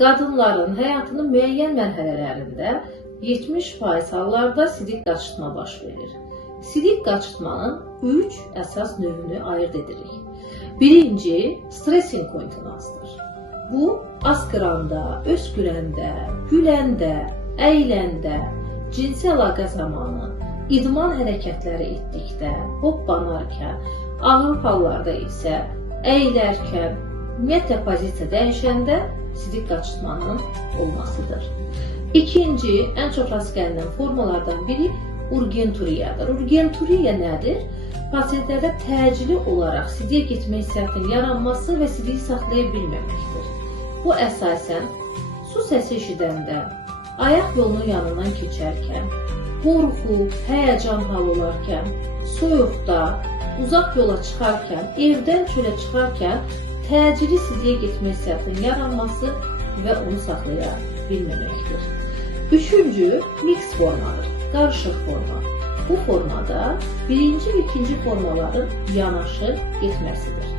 qadınların həyatının müəyyən mərhələlərində 70% hallarda sidik qaçırtma baş verir. Sidik qaçırtmanın 3 əsas növünü ayırd edirik. Birinci, stres inkontinensdir. Bu, askıranda, öskürəndə, güləndə, əyləndə, cinsi əlaqə zamanı, idman hərəkətləri etdikdə, hoppanarkən, ağır hallarda isə əyilərkən, ümumiyyətlə pozisiya dəyişəndə sidik qaçırtmanın olmasıdır. İkinci, ən çox rast gəlinən formalardan biri urgenturiyadır. Urgenturiya nədir? Pasientlərdə təcili olaraq sidiyə getmə hissiyatının yaranması və sidiyi saxlaya bilməməkdir. Bu əsasən su səsi eşidəndə, ayaq yolunun yanından keçərkən, qorxu, həyəcan hal olarkən, soyuqda, uzaq yola çıxarkən, evdən çölə çıxarkən təcili sidiyə getmə hissiyatının yaranması və onu saxlaya bilməməkdir. Üçüncü, mix formadır, qarışıq forma. Bu formada birinci və ikinci formaların yanaşı getməsidir.